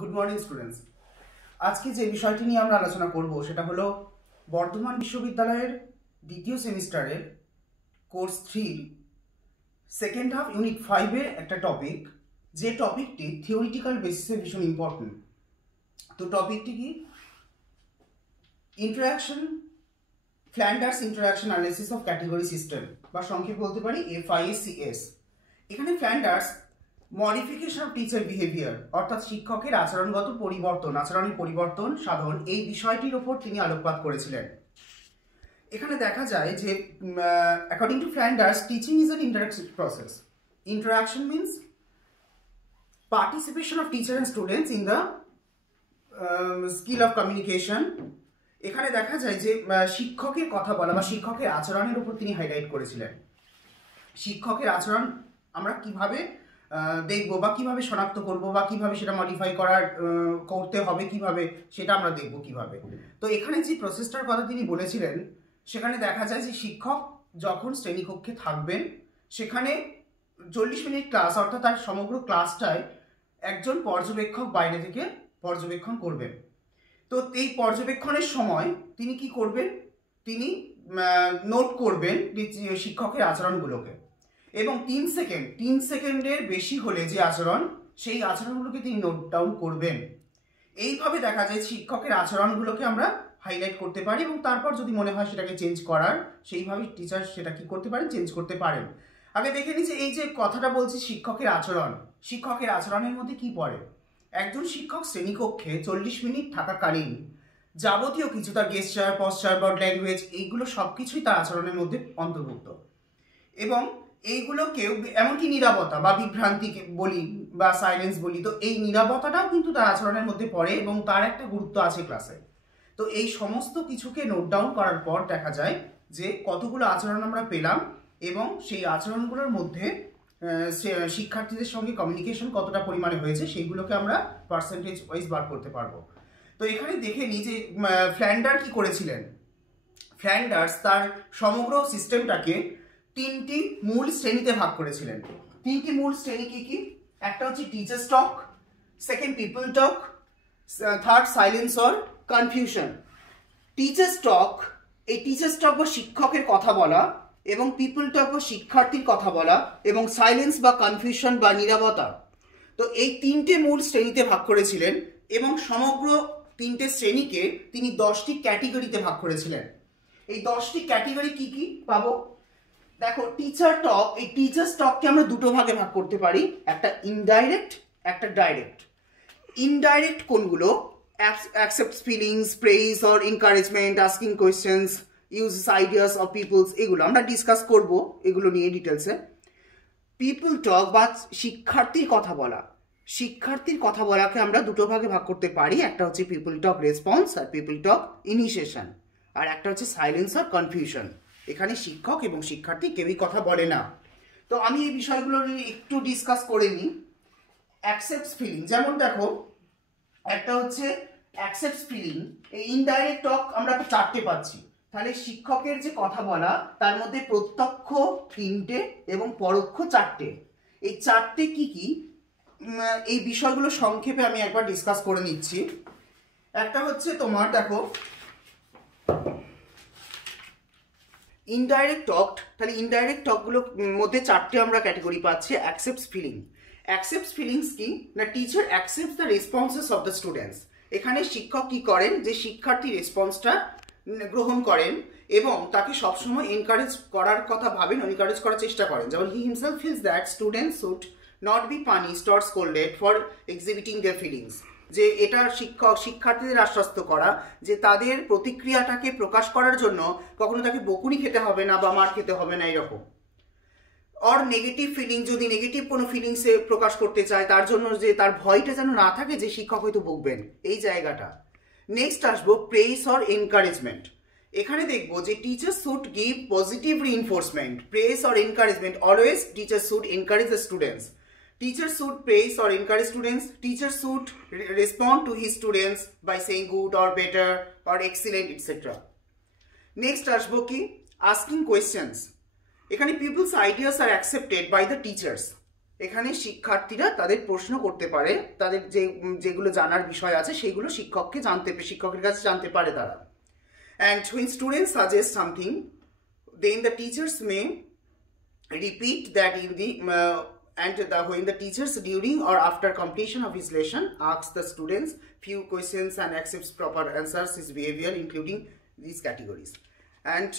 Good morning students. আজকে যে বিষয়টি নিয়ে আমরা আলোচনা করব সেটা হলো বর্ধমান বিশ্ববিদ্যালয়ের দ্বিতীয় সেমিস্টারের কোর্স 3 সেকেন্ড হাফ ইউনিট 5 এর একটা টপিক, যে টপিকটি থিওরিটিক্যাল বেসিসে ভীষণ ইম্পর্টেন্ট। তো টপিকটি কি? Interaction, Flanders interaction analysis of category system, বা সংক্ষেপে বলতে পারি FICS। এখানে Flanders modification of teacher behaviour, অর্থাৎ শিক্ষকের আচরণগত পরিবর্তন, আচরণের পরিবর্তন সাধন, এই বিষয়টির ওপর তিনি আলোকপাত করেছিলেন। এখানে দেখা যায় যে according to Flanders, teaching is an interactive process. Interaction means participation of teacher and students in the skill of communication. এখানে দেখা যায় যে শিক্ষকের কথা বলা বা শিক্ষকের আচরণের উপর তিনি হাইলাইট করেছিলেন। শিক্ষকের আচরণ আমরা কিভাবে দেখবো বা কিভাবে শনাক্ত করব বা কিভাবে সেটা মডিফাই করতে হবে কিভাবে, সেটা আমরা দেখব কিভাবে। তো এখানে যে প্রসেসটার কথা তিনি বলেছিলেন, সেখানে দেখা যায় যে শিক্ষক যখন শ্রেণীকক্ষে থাকবেন, সেখানে 40 মিনিট ক্লাস, অর্থাৎ তার সমগ্র ক্লাসটায় একজন পর্যবেক্ষক বাইরে থেকে পর্যবেক্ষণ করবেন। তো এই পর্যবেক্ষণের সময় তিনি কি করবেন? তিনি নোট করবেন শিক্ষকের আচরণগুলোকে, এবং 3 সেকেন্ডের বেশি হলে যে আচরণ, সেই আচরণগুলোকে তিনি নোট ডাউন করবেন। এইভাবে দেখা যায় শিক্ষকের আচরণগুলোকে আমরা হাইলাইট করতে পারি, এবং তারপর যদি মনে হয় সেটাকে চেঞ্জ করার, সেইভাবে টিচার সেটা কি করতে পারেন, চেঞ্জ করতে পারেন। আগে দেখে নিই যে এই যে কথাটা বলছি শিক্ষকের আচরণ, শিক্ষকের আচরণের মধ্যে কি পড়ে? একজন শিক্ষক শ্রেণীকক্ষে 40 মিনিট থাকাকালীন যাবতীয় কিছু, তার গেস্টার, পশ্চার, বডি ল্যাঙ্গুয়েজ, এইগুলো সব কিছুই তার আচরণের মধ্যে অন্তর্ভুক্ত। এবং এইগুলোকেও এমনকি নীরবতা বা বিভ্রান্তি বলি বা সাইলেন্স বলি, তো এই নীরবতাটাও কিন্তু তার আচরণের মধ্যে পড়ে এবং তার একটা গুরুত্ব আছে ক্লাসে। তো এই সমস্ত কিছুকে নোট ডাউন করার পর দেখা যায় যে কতগুলো আচরণ আমরা পেলাম, এবং সেই আচরণগুলোর মধ্যে শিক্ষার্থীদের সঙ্গে কমিউনিকেশন কতটা পরিমাণে হয়েছে, সেইগুলোকে আমরা পার্সেন্টেজ ওয়াইজ বার করতে পারবো। তো এখানে দেখে নিই যে ফ্ল্যান্ডার কি করেছিলেন। ফ্ল্যান্ডার্স তার সমগ্র সিস্টেমটাকে 3টি মূল শ্রেণীতে ভাগ করেছিলেন। 3টি মূল শ্রেণী কি কি? একটা হচ্ছে teachers talk, second people talk, third silence or confusion. Teachers talk, এই টিচার্স টক বা শিক্ষকের কথা বলা, এবং পিপল টক বা শিক্ষার্থীর কথা বলা, এবং সাইলেন্স বা কনফিউশন বা নীরবতা। তো এই 3টে মূল শ্রেণীতে ভাগ করেছিলেন, এবং সমগ্র 3টে শ্রেণীকে তিনি 10টি ক্যাটেগরিতে ভাগ করেছিলেন। এই 10টি ক্যাটেগরি কি কি পাবো? দেখো, টিচার টক, এই টিচার্স টককে আমরা দুটো ভাগে ভাগ করতে পারি, একটা ইনডাইরেক্ট, একটা ডাইরেক্ট। ইনডাইরেক্ট কোনগুলো? Accept feelings, praise or encouragement, asking questions, uses ideas of peoples, এগুলো আমরা ডিসকাস করব এগুলো নিয়ে ডিটেলসে। পিপল টক বা শিক্ষার্থীর কথা বলা, শিক্ষার্থীর কথা বলাকে আমরা দুটো ভাগে ভাগ করতে পারি, একটা হচ্ছে পিপল টক রেসপন্স আর পিপল টক ইনিশিয়েশন, আর একটা হচ্ছে সাইলেন্স আর কনফিউশন। এখানে শিক্ষক এবং শিক্ষার্থী কেউই কথা বলে না। তো আমি এই বিষয়গুলো নিয়ে একটু ডিসকাস করে নিই। অ্যাকসেপ্টস ফিলিং, যেমন দেখো, একটা হচ্ছে অ্যাকসেপ্টস ফিলিং, এই ইনডাইরেক্ট টক আমরা 4টে পাচ্ছি। তাহলে শিক্ষকের যে কথা বলা, তার মধ্যে প্রত্যক্ষ 3টে এবং পরোক্ষ 4টে। এই 4টে কি কি, এই বিষয়গুলো সংক্ষেপে আমি একবার ডিসকাস করে নিচ্ছি। একটা হচ্ছে তোমার দেখো ইনডাইরেক্ট টক, তাহলে ইনডাইরেক্ট টকগুলোর মধ্যে 4টে আমরা ক্যাটাগরি পাচ্ছি। অ্যাকসেপ্টস ফিলিং, অ্যাকসেপ্টস ফিলিংস কি না, teacher accepts the responses of the students. এখানে শিক্ষক কি করেন, যে শিক্ষার্থীর রেসপন্সটা গ্রহণ করেন এবং তাকে সবসময় এনকারেজ করার কথা ভাবেন, এনকারেজ করার চেষ্টা করেন। যেমন he himself feels that students should not be punished or scolded for exhibiting their feelings, যে এটা শিক্ষার্থীদের আশ্বস্ত করা যে তাদের প্রতিক্রিয়াটাকে প্রকাশ করার জন্য কখনো তাকে বকুনি খেতে হবে না বা মার খেতে হবে না, এরকম। অর নেগেটিভ ফিলিং, যদি নেগেটিভ কোনো ফিলিংসে প্রকাশ করতে চায়, তার জন্য যে তার ভয়টা যেন না থাকে যে শিক্ষক হয়তো বকবেন, এই জায়গাটা। নেক্সট আসবো প্রেইজ অর এনকারেজমেন্ট। এখানে দেখবো যে teacher should give positive reinforcement, praise or encouragement, always teacher should encourage the students. Teacher should praise or encourage students. Teacher should respond to his students by saying good or better or excellent, etc. Next আসবো কি, asking questions. এখানে people's ideas are accepted by the teachers. এখানে শিক্ষার্থীরা তাদের প্রশ্ন করতে পারে, তাদের যেগুলো জানার বিষয় আছে সেইগুলো শিক্ষকের কাছে জানতে পারে তারা। And when students suggest something, then the teachers may repeat that in the when the teachers during or after completion of his lesson asks the students few questions and accepts proper answers, his behavior including these categories, and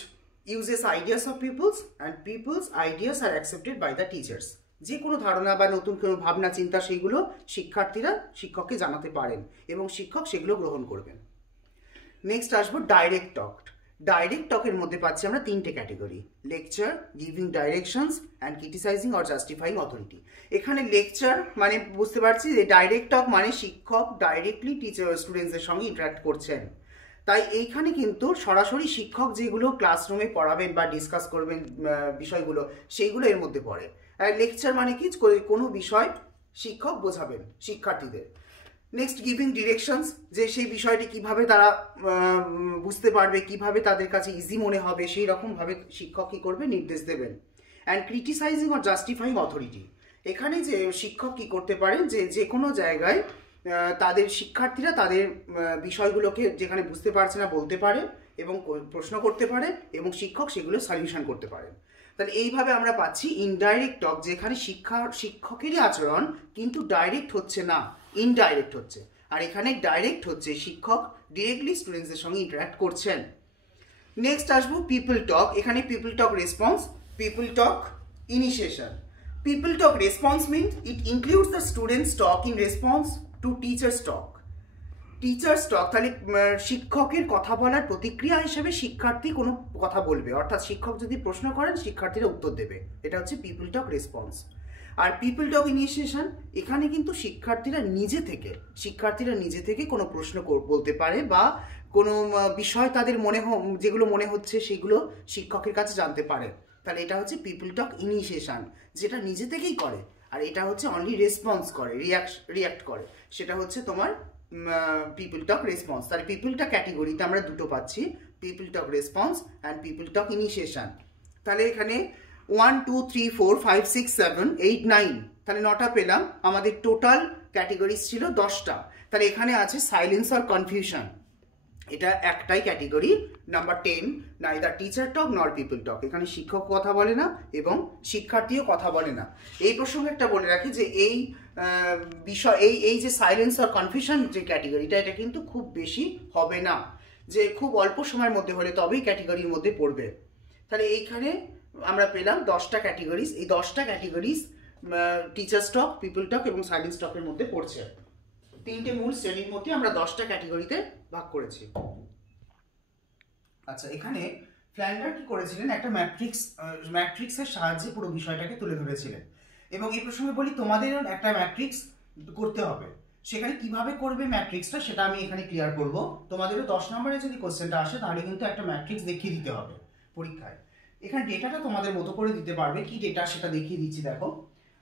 uses ideas of people's, and people's ideas are accepted by the teachers. যে কোনো ধারণা বা নতুন কোনো ভাবনা চিন্তা সেইগুলো শিক্ষার্থীরা শিক্ষককে জানাতে পারেন এবং শিক্ষক সেগুলো গ্রহণ করবেন। নেক্সট আসবো ডাইরেক্ট টক। ডাইরেক্ট টকের মধ্যে পাচ্ছি আমরা তিনটে category: lecture, giving directions and criticising or justifying authority. এখানে লেকচার মানে বুঝতে পারছি যে ডাইরেক্ট টক মানে শিক্ষক ডাইরেক্টলি স্টুডেন্টসদের সঙ্গে ইন্টারাক্ট করছেন, তাই এইখানে কিন্তু সরাসরি শিক্ষক যেগুলো ক্লাসরুমে পড়াবেন বা ডিসকাস করবেন বিষয়গুলো সেইগুলো এর মধ্যে পড়ে। আর লেকচার মানে কি, কোনো বিষয় শিক্ষক বোঝাবেন শিক্ষার্থীদের। নেক্সট গিভিং ডিরেকশনস, যে সেই বিষয়টি কিভাবে তারা বুঝতে পারবে, কিভাবে তাদের কাছে ইজি মনে হবে সেই রকমভাবে শিক্ষক কী করবে, নির্দেশ দেবেন। And criticising or justifying authority, এখানে যে শিক্ষক কী করতে পারেন যে কোনো জায়গায় তাদের শিক্ষার্থীরা তাদের বিষয়গুলোকে যেখানে বুঝতে পারছে না বলতে পারে এবং প্রশ্ন করতে পারে এবং শিক্ষক সেগুলো সলিউশন করতে পারেন। তাহলে এইভাবে আমরা পাচ্ছি ইনডাইরেক্ট টক, যেখানে শিক্ষকেরই আচরণ কিন্তু ডাইরেক্ট হচ্ছে না, ইনডাইরেক্ট হচ্ছে। আর এখানে ডাইরেক্ট হচ্ছে, শিক্ষক ডিরেক্টলি স্টুডেন্টসদের সঙ্গে ইন্টারাক্ট করছেন। নেক্সট আসবো পিপল টক। এখানে people talk response, people talk initiation. People talk response means it includes the students talk in response to teachers talk. Teachers talk তাহলে শিক্ষকের কথা বলার প্রতিক্রিয়া হিসেবে শিক্ষার্থী কোনো কথা বলবে, অর্থাৎ শিক্ষক যদি প্রশ্ন করেন শিক্ষার্থীরা উত্তর দেবে, এটা হচ্ছে পিপল টক রেসপন্স। আর পিপল টক ইনিশিয়েশন, এখানে কিন্তু শিক্ষার্থীরা নিজে থেকে কোনো প্রশ্ন বলতে পারে বা কোনো বিষয় তাদের যেগুলো মনে হচ্ছে সেগুলো শিক্ষকের কাছে জানতে পারে। তাহলে এটা হচ্ছে পিপল টক ইনিশিয়েশন, যেটা নিজে থেকেই করে। আর এটা হচ্ছে অনলি রেসপন্স করে, রিয়াক্ট করে, সেটা হচ্ছে তোমার পিপল টক রেসপন্স। তাহলে পিপল টক ক্যাটেগরিতে আমরা দুটো পাচ্ছি, people talk response and people talk initiation. তাহলে এখানে 1 2 3 4 5 6 7 8 9, তাহলে 9টা পেলাম। আমাদের টোটাল ক্যাটেগরিজ ছিল 10টা। তাহলে এখানে আছে সাইলেন্স অর কনফিউশন, এটা একটাই ক্যাটেগরি। নাম্বার 10, নাইদার টিচার টক নর পিপল টক, এখানে শিক্ষক কথা বলে না এবং শিক্ষার্থীও কথা বলে না। এই প্রসঙ্গে একটা বলে রাখি যে এই বিষয় এই যে সাইলেন্স অর কনফিউশন যে ক্যাটেগরিটা, এটা কিন্তু খুব বেশি হবে না, যে খুব অল্প সময়ের মধ্যে হলে তবেই ক্যাটেগরির মধ্যে পড়বে। তাহলে এইখানে আমরা পেলাম 10টা ক্যাটেগরিজ। এই 10টা ক্যাটেগরিজ টিচার্স টক, পিপল টক এবং সাইলেন্স টকের মধ্যে পড়ছে। তিনটে মূল শ্রেণীর মধ্যে আমরা 10টা ক্যাটেগরিতে ভাগ করেছি। আচ্ছা, এখানে ফ্ল্যান্ডার কি করেছিলেন, একটা ম্যাট্রিক্সের সাহায্যে পুরো বিষয়টাকে তুলে ধরেছিলেন। এবং এই প্রসঙ্গে বলি, তোমাদেরও একটা ম্যাট্রিক্স করতে হবে। সেখানে কিভাবে করবে ম্যাট্রিক্সটা সেটা আমি এখানে ক্লিয়ার করব। তোমাদেরও 10 নম্বরে যদি কোশ্চেনটা আসে তাহলে কিন্তু একটা ম্যাট্রিক্স দেখিয়ে দিতে হবে পরীক্ষায়। এখানে ডেটাটা তোমাদের মতো করে দিতে পারবে, কি ডেটা সেটা দেখিয়ে দিচ্ছি। দেখো,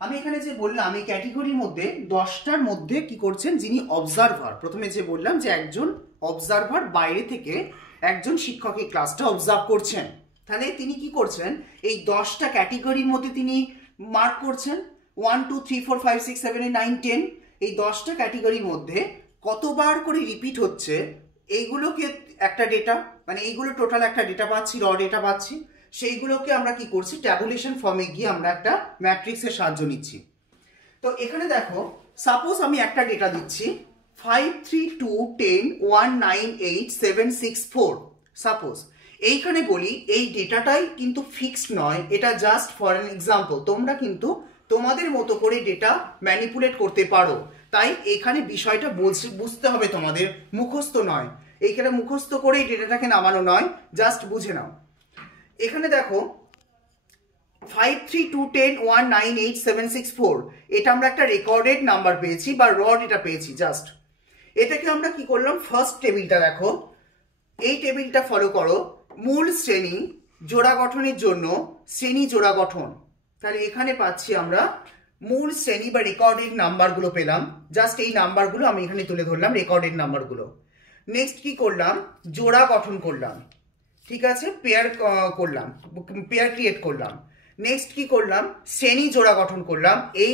আমি এখানে যে বললাম এই ক্যাটেগরির মধ্যে 10টার মধ্যে কি করছেন, যিনি অবজারভার, প্রথমে যে বললাম যে একজন অবজারভার বাইরে থেকে একজন শিক্ষক এই ক্লাসটা অবজার্ভ করছেন, তাহলে তিনি কি করছেন, এই 10টা ক্যাটেগরির মধ্যে তিনি মার্ক করছেন 1 2 3 4 5 6 7 8 9 10। এই 10টা ক্যাটেগরির মধ্যে কতবার করে রিপিট হচ্ছে এইগুলোকে একটা ডেটা, মানে এইগুলো টোটাল একটা ডেটা পাচ্ছি, র ডেটা পাচ্ছি, সেইগুলোকে আমরা কি করছি, ট্যাবুলেশন ফর্মে গিয়ে আমরা একটা ম্যাট্রিক্সের সাহায্য নিচ্ছি। তো এখানে দেখো, সাপোজ আমি একটা ডেটা দিচ্ছি 5 3 2 10 1 9 8 7 6 4। সাপোজ এইখানে বলি এই ডেটাটাই কিন্তু ফিক্সড নয়, এটা জাস্ট ফর অ্যান এক্সাম্পল। তোমরা কিন্তু তোমাদের মতো করে ডেটা ম্যানিপুলেট করতে পারো, তাই এখানে বিষয়টা বুঝতে হবে তোমাদের, মুখস্থ নয়। এইখানে মুখস্থ করে এই ডেটাটাকে নামানো নয়, জাস্ট বুঝে নাও। এখানে দেখো 5 3 2 10 1 9 8 7 6 4, এটা আমরা একটা রেকর্ডেড নাম্বার পেয়েছি বা র ডেটা পেয়েছি। জাস্ট এটাকে আমরা কি করলাম, ফার্স্ট টেবিলটা দেখো, এই টেবিলটা ফলো করো, মূল শ্রেণী জোড়া গঠনের জন্য শ্রেণী জোড়া গঠন। তাহলে এখানে পাচ্ছি আমরা মূল শ্রেণী বা রেকর্ডেড নাম্বারগুলো পেলাম। জাস্ট এই নাম্বারগুলো আমি এখানে তুলে ধরলাম, রেকর্ডেড নাম্বারগুলো। নেক্সট কি করলাম, জোড়া গঠন করলাম, ঠিক আছে, পেয়ার করলাম, পেয়ার ক্রিয়েট করলাম। নেক্সট কি করলাম, শ্রেণী জোড়া গঠন করলাম। এই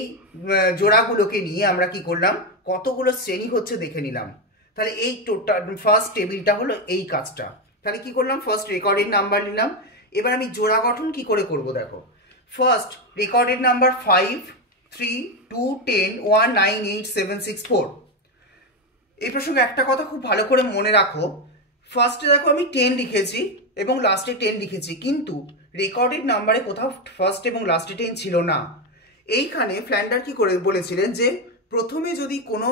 জোড়াগুলোকে নিয়ে আমরা কি করলাম, কতগুলো শ্রেণী হচ্ছে দেখে নিলাম। তাহলে এই টোটাল ফার্স্ট টেবিলটা হলো এই কাজটা। তাহলে কি করলাম, ফার্স্ট রেকর্ডেড নাম্বার নিলাম। এবার আমি জোড়া গঠন কি করে করব দেখো। First recorded number 5 3 2 10 1 9 8 7 6 4। এই প্রসঙ্গে একটা কথা খুব ভালো করে মনে রাখো, ফার্স্টে দেখো আমি 10 লিখেছি এবং লাস্টে 10 লিখেছি, কিন্তু রেকর্ডেড নাম্বারে কোথাও ফার্স্ট এবং লাস্টে 10 ছিল না। এইখানে ফ্ল্যান্ডার কি করে বলেছিলেন যে প্রথমে যদি কোনো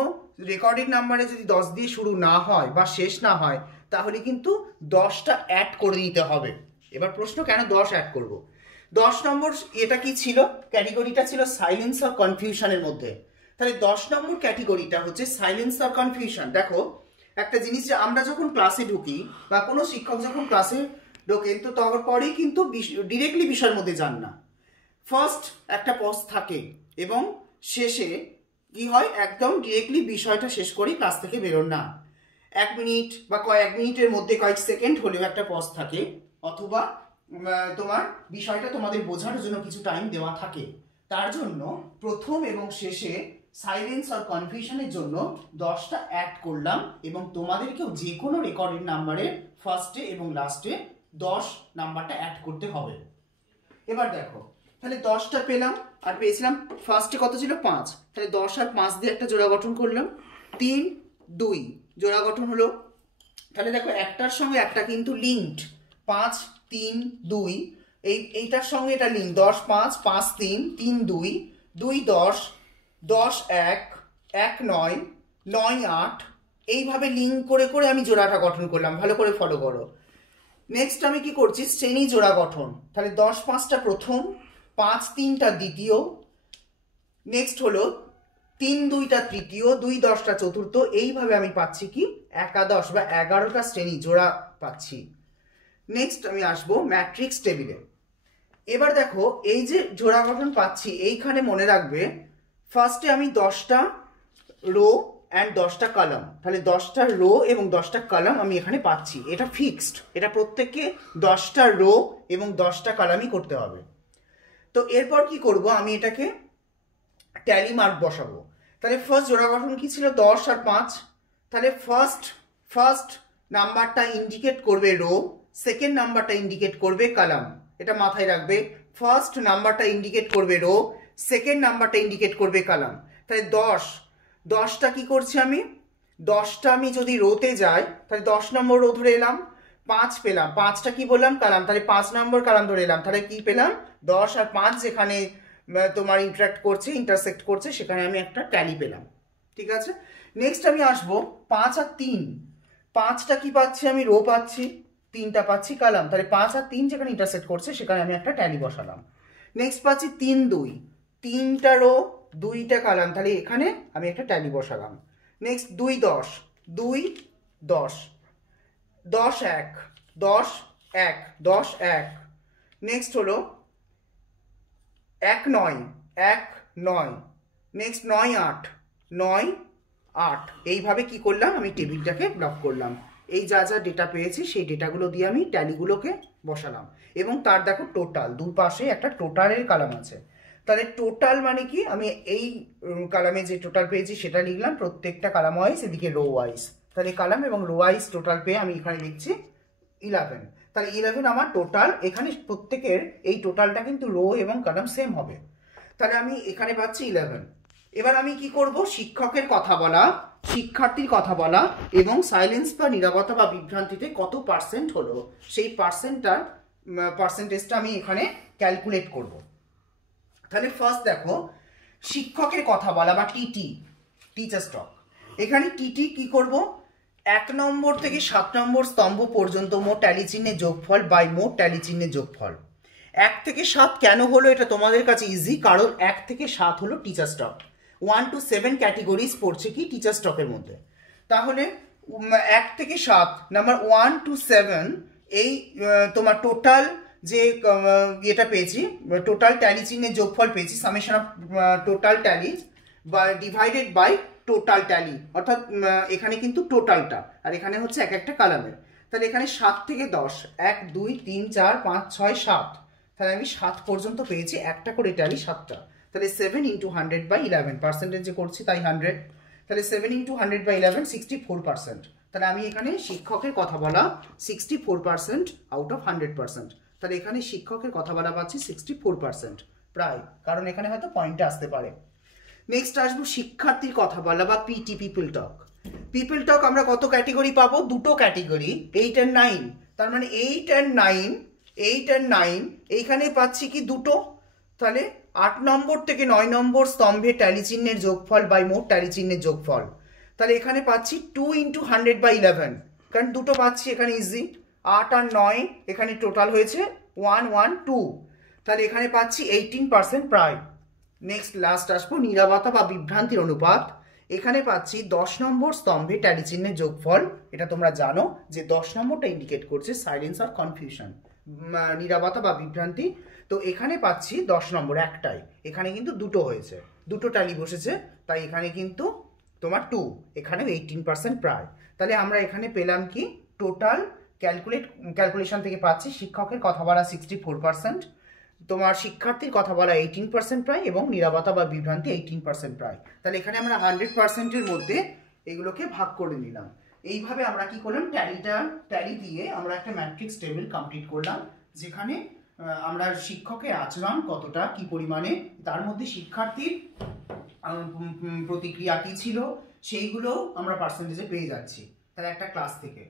রেকর্ডেড নাম্বারে যদি 10 দিয়ে শুরু না হয় বা শেষ না হয়, তাহলে কিন্তু 10টা অ্যাড করে দিতে হবে। এবার প্রশ্ন, কেন 10 অ্যাড করব? 10 নম্বর এটা কি ছিল, ক্যাটেগরিটা ছিল সাইলেন্স অর কনফিউশনের মধ্যে। তাহলে 10 নম্বর ক্যাটেগরিটা হচ্ছে সাইলেন্স অর কনফিউশন। দেখো একটা জিনিস, যে আমরা যখন ক্লাসে ঢুকি বা কোনো শিক্ষক যখন ক্লাসে ঢোকেন, তো তারপরেই কিন্তু ডিরেক্টলি বিষয়ের মধ্যে যান না। ফার্স্ট একটা পজ থাকে এবং শেষে কি হয়, একদম ডিরেক্টলি বিষয়টা শেষ করেই ক্লাস থেকে বেরোন না। 1 মিনিট বা কয়েক মিনিটের মধ্যে কয়েক সেকেন্ড হলেও একটা পজ থাকে, অথবা তোমার বিষয়টা তোমাদের বোঝার জন্য কিছু টাইম দেওয়া থাকে। তার জন্য প্রথম এবং শেষে সাইলেন্স আর কনফিউশনের জন্য 10টা অ্যাড করলাম, এবং তোমাদেরকেও যে কোনো রেকর্ডেড নাম্বারের ফার্স্টে এবং লাস্টে 10 নাম্বারটা অ্যাড করতে হবে। এবার দেখো, তাহলে 10টা পেলাম, আর পেয়েছিলাম ফার্স্টে কত ছিল, 5। তাহলে 10 আর 5 দিয়ে একটা জোড়া গঠন করলাম, 3 2 জোড়া গঠন হলো। তাহলে দেখো একটার সঙ্গে একটা কিন্তু লিঙ্কড, 5 3 2, এইটার সঙ্গে এটা লিঙ্ক, 10 5 5 3 3 2 2 10 10 1 1 9 9 8, এইভাবে লিঙ্ক করে করে আমি জোড়াটা গঠন করলাম। ভালো করে ফলো করো। নেক্সট আমি কি করছি, শ্রেণী জোড়া গঠন। তাহলে 10 5টা প্রথম, 5 3টা দ্বিতীয়, নেক্সট হলো 3 2টা তৃতীয়, 2 10টা চতুর্থ। এইভাবে আমি পাচ্ছি কি, একাদশ বা 11টা শ্রেণী জোড়া পাচ্ছি। নেক্সট আমি আসবো ম্যাট্রিক্স টেবিলে। এবার দেখো এই যে জোড়া গঠন পাচ্ছি, এইখানে মনে রাখবে ফার্স্টে আমি 10টা রো অ্যান্ড 10টা কলাম। তাহলে 10টা রো এবং 10টা কলাম আমি এখানে পাচ্ছি, এটা ফিক্সড। এটা প্রত্যেককে 10টা রো এবং 10টা কলামই করতে হবে। তো এরপর কি করব, আমি এটাকে ট্যালি মার্ক বসাবো। তাহলে ফার্স্ট জোড়া গঠন কি ছিল, 10 আর 5। তাহলে ফার্স্ট নাম্বারটা ইন্ডিকেট করবে রো, সেকেন্ড নাম্বারটা ইন্ডিকেট করবে কলাম। এটা মাথায় রাখবে, ফার্স্ট নাম্বারটা ইন্ডিকেট করবে রো, সেকেন্ড নাম্বারটা ইন্ডিকেট করবে কলাম। তাহলে 10টা কি করছি আমি, 10টা আমি যদি রোতে যাই, তাহলে 10 নম্বর রো ধরে এলাম, 5 পেলাম, 5টা কি বললাম, কলাম। তাহলে 5 নম্বর কলাম ধরে এলাম, তাহলে কি পেলাম, 10 আর 5 যেখানে তোমার ইন্টারসেক্ট করছে, সেখানে আমি একটা ট্যালি পেলাম। ঠিক আছে। নেক্সট আমি আসবো 5 আর 3। 5টা কি পাচ্ছি আমি, রো পাচ্ছি, 3টা পাচ্ছি কলাম। তাহলে 5 আর 3 যেখানে ইন্টারসেক্ট করছে, সেখানে আমি একটা ট্যালি বসালাম। নেক্সট পাচ্ছি 3 2, 3টা রো 2টা কলাম, তাহলে এখানে আমি একটা ট্যালি বসালাম। নেক্সট 2 10 2 10 10 1 10 1 10 1। নেক্সট হলো 1 9 1 9। নেক্সট 9 8 9 8। এইভাবে কি করলাম, আমি টেবিলটাকে ব্লক করলাম। এই যা যা ডেটা পেয়েছি সেই ডেটাগুলো দিয়ে আমি ট্যালিগুলোকে বসালাম, এবং তার দেখো টোটাল দুপাশে একটা টোটালের কলাম আছে। তাহলে টোটাল মানে কি, আমি এই কলামে যে টোটাল পেয়েছি সেটা লিখলাম, প্রত্যেকটা কলাম ওয়াইজ, এদিকে রো ওয়াইজ। তাহলে কলাম এবং রো ওয়াইজ টোটাল পেয়ে আমি এখানে লিখছি 11। তাহলে 11 আমার টোটাল। এখানে প্রত্যেকের এই টোটালটা কিন্তু রো এবং কলাম সেম হবে। তাহলে আমি এখানে পাচ্ছি 11। এবার আমি কি করব, শিক্ষকের কথা বলা, শিক্ষার্থীর কথা বলা এবং সাইলেন্স বা নীরবতা বা বিভ্রান্তিতে কত পার্সেন্ট হলো, সেই পার্সেন্টেজটা আমি এখানে ক্যালকুলেট করব। তাহলে ফার্স্ট দেখো, শিক্ষকের কথা বলা বা টিটি, টিচার্স টক। এখানে টিটি কি করব, 1 নম্বর থেকে 7 নম্বর স্তম্ভ পর্যন্ত মোট ট্যালি চিহ্নের যোগফল বাই মোট ট্যালি চিহ্নের যোগফল। 1 থেকে 7 কেন হলো, এটা তোমাদের কাছে ইজি, কারণ 1 থেকে 7 হলো টিচার্স টক। 1 to 7 ক্যাটেগরিজ পড়ছে কি টিচার্স টকের মধ্যে। তাহলে 1 থেকে 7 নাম্বার 1 to 7, এই তোমার টোটাল যে এটা পেয়েছি, টোটাল ট্যালি চিহ্নের যোগফল পেয়েছি, সামেশন অফ টোটাল ট্যালিজ বা ডিভাইডেড বাই টোটাল ট্যালি, অর্থাৎ এখানে কিন্তু টোটালটা, আর এখানে হচ্ছে এক একটা কলামের। তাহলে এখানে 7 থেকে 10, 1 2 3 4 5 6 7, তাহলে আমি 7 পর্যন্ত পেয়েছি, একটা করে ট্যালি 7টা। তাহলে 7 × 100/11, পার্সেন্টেজ যে করছি তাই 100। তাহলে 7 × 100/11 64%। তাহলে আমি এখানে শিক্ষকের কথা বলা 64% আউট অফ 100%। তাহলে এখানে শিক্ষকের কথা বলা পাচ্ছি 64% প্রায়, কারণ এখানে হয়তো পয়েন্টে আসতে পারে। নেক্সট আসবো শিক্ষার্থীর কথা বলা বা PT, people talk. People talk আমরা কত ক্যাটেগরি পাবো? দুটো ক্যাটেগরি, 8 আর 9। তার মানে 8 আর 9 এইখানে পাচ্ছি কি দুটো। তাহলে 8 নম্বর থেকে 9 নম্বর স্তম্ভে ট্যালি চিহ্নের যোগফল বাই মোট ট্যালি চিহ্নের যোগফল। তাহলে এখানে পাচ্ছি 2 × 100/11, কারণ দুটো পাচ্ছি এখানে ইজি। 8 আর 9 এখানে টোটাল হয়েছে 1 1 2। তাহলে এখানে পাচ্ছি 18% প্রায়। নেক্সট লাস্ট আসবো নীরবতা বা বিভ্রান্তির অনুপাত। এখানে পাচ্ছি 10 নম্বর স্তম্ভে ট্যালি চিহ্নের যোগফল। এটা তোমরা জানো যে 10 নম্বরটা ইন্ডিকেট করছে সাইলেন্স আর কনফিউশন, নীরবতা বা বিভ্রান্তি। তো এখানে পাচ্ছি 10 নম্বর একটাই, এখানে কিন্তু দুটো হয়েছে, দুটো ট্যালি বসেছে, তাই এখানে কিন্তু তোমার 2, এখানেও 18% প্রায়। তাহলে আমরা এখানে পেলাম কি টোটাল ক্যালকুলেশন থেকে পাচ্ছি শিক্ষকের কথা বলা 64%, তোমার শিক্ষার্থীর কথা বলা 18% প্রায়, এবং নীরবতা বা বিভ্রান্তি 18% প্রায়। তাহলে এখানে আমরা 100%-এর মধ্যে এগুলোকে ভাগ করে নিলাম। এইভাবে আমরা কি করলাম, ট্যালি দিয়ে আমরা একটা ম্যাট্রিক্স টেবিল কমপ্লিট করলাম, যেখানে আমরা শিক্ষকের আচরণ কতটা কি পরিমাণে, তার মধ্যে শিক্ষার্থীর প্রতিক্রিয়া কি ছিল সেইগুলো আমরা পার্সেন্টেজে পেয়ে যাচ্ছি তাহলে একটা ক্লাস থেকে।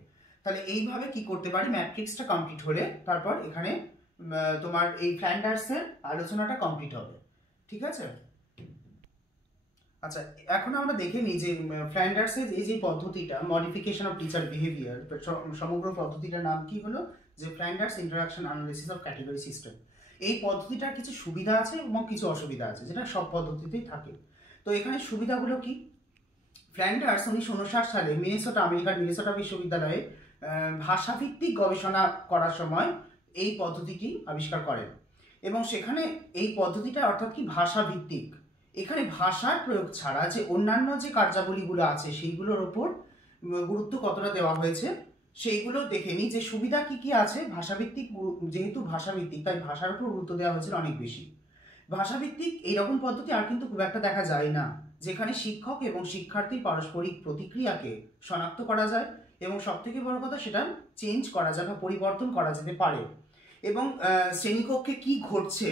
তাহলে এইভাবে কি করতে পারি, ম্যাট্রিক্সটা কমপ্লিট হলে তারপর এখানে তোমার এই ফ্ল্যান্ডার্সের আলোচনাটা কমপ্লিট হবে। ঠিক আছে? আচ্ছা, এখন আমরা দেখে নিই যে ফ্ল্যান্ডার্সের এই যে পদ্ধতিটা, মডিফিকেশন অফ টিচার বিহেভিয়ার, সমগ্র পদ্ধতিটার নাম কি হলো, যে Flanders interaction analysis of category system. এই পদ্ধতিটার কিছু সুবিধা আছে এবং কিছু অসুবিধা আছে, যেটা সব পদ্ধতিতেই থাকে। তো এখানে সুবিধাগুলো কি, ফ্ল্যান্ডার্স 1959 সালে আমেরিকার মিনেসোটা বিশ্ববিদ্যালয়ে ভাষাভিত্তিক গবেষণা করার সময় এই পদ্ধতিটি আবিষ্কার করেন, এবং সেখানে এই পদ্ধতিটা অর্থাৎ কি ভাষাভিত্তিক, এখানে ভাষার প্রয়োগ ছাড়া যে অন্যান্য যে কার্যাবলীগুলো আছে সেইগুলোর ওপর গুরুত্ব কতটা দেওয়া হয়েছে সেইগুলো দেখে নিই। যে সুবিধা কি কি আছে, ভাষাভিত্তিক, যেহেতু ভাষাভিত্তিক তাই ভাষার উপর গুরুত্ব দেওয়া হয়েছিল অনেক বেশি। ভাষাভিত্তিক এইরকম পদ্ধতি আর কিন্তু খুব একটা দেখা যায় না, যেখানে শিক্ষক এবং শিক্ষার্থীর পারস্পরিক প্রতিক্রিয়াকে শনাক্ত করা যায়, এবং সব থেকে বড় কথা সেটা চেঞ্জ করা যায় বা পরিবর্তন করা যেতে পারে, এবং শ্রেণীকক্ষে কি ঘটছে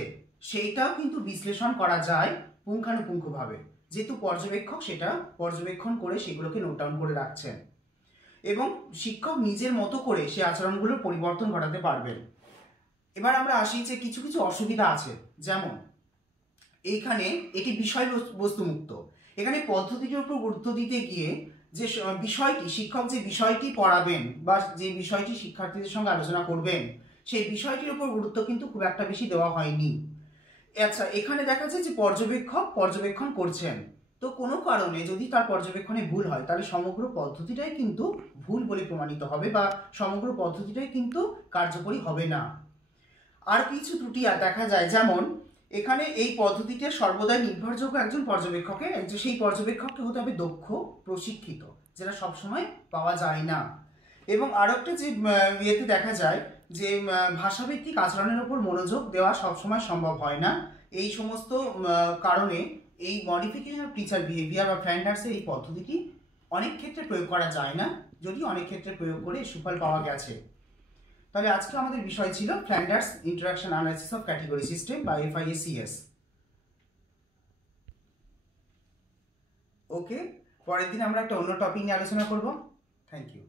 সেইটাও কিন্তু বিশ্লেষণ করা যায় পুঙ্খানুপুঙ্খভাবে, যেহেতু পর্যবেক্ষক সেটা পর্যবেক্ষণ করে সেগুলোকে নোট ডাউন করে রাখছেন, এবং শিক্ষক নিজের মতো করে সে আচরণগুলোর পরিবর্তন ঘটাতে পারবেন। এবার আমরা আসি যে কিছু কিছু অসুবিধা আছে, যেমন এইখানে এটি বিষয়বস্তু মুক্ত। এখানে পদ্ধতিটির উপর গুরুত্ব দিতে গিয়ে যে বিষয়টি, শিক্ষক যে বিষয়টি পড়াবেন বা যে বিষয়টি শিক্ষার্থীদের সঙ্গে আলোচনা করবেন সেই বিষয়টির উপর গুরুত্ব কিন্তু খুব একটা বেশি দেওয়া হয়নি। আচ্ছা, এখানে দেখা যায় যে পর্যবেক্ষক পর্যবেক্ষণ করছেন, তো কোনো কারণে যদি তার পর্যবেক্ষণে ভুল হয় তাহলে সমগ্র পদ্ধতিটাই কিন্তু ভুল বলে প্রমাণিত হবে, বা সমগ্র পদ্ধতিটাই কিন্তু কার্যকরী হবে না। আর কিছু ত্রুটি দেখা যায়, যেমন এখানে এই পদ্ধতিতে সর্বদাই নির্ভরযোগ্য একজন পর্যবেক্ষকের, সেই পর্যবেক্ষককে হতে হবে দক্ষ, প্রশিক্ষিত, যেটা সবসময় পাওয়া যায় না। এবং আরও একটা যে ইয়েতে দেখা যায় যে ভাষাভিত্তিক আচরণের উপর মনোযোগ দেওয়া সবসময় সম্ভব হয় না। এই সমস্ত কারণে এই মডিফিকেশন অফ টিচার বিহেভিয়ার বা ফ্ল্যান্ডার্সের এই পদ্ধতিটি অনেক ক্ষেত্রে প্রয়োগ করা যায় না, যদিও অনেক ক্ষেত্রে প্রয়োগ করে সুফল পাওয়া গেছে। তাহলে আজকে আমাদের বিষয় ছিল Flanders interaction analysis of category system বা FIACS। ওকে, পরের দিন আমরা একটা অন্য টপিক নিয়ে আলোচনা করব। Thank you.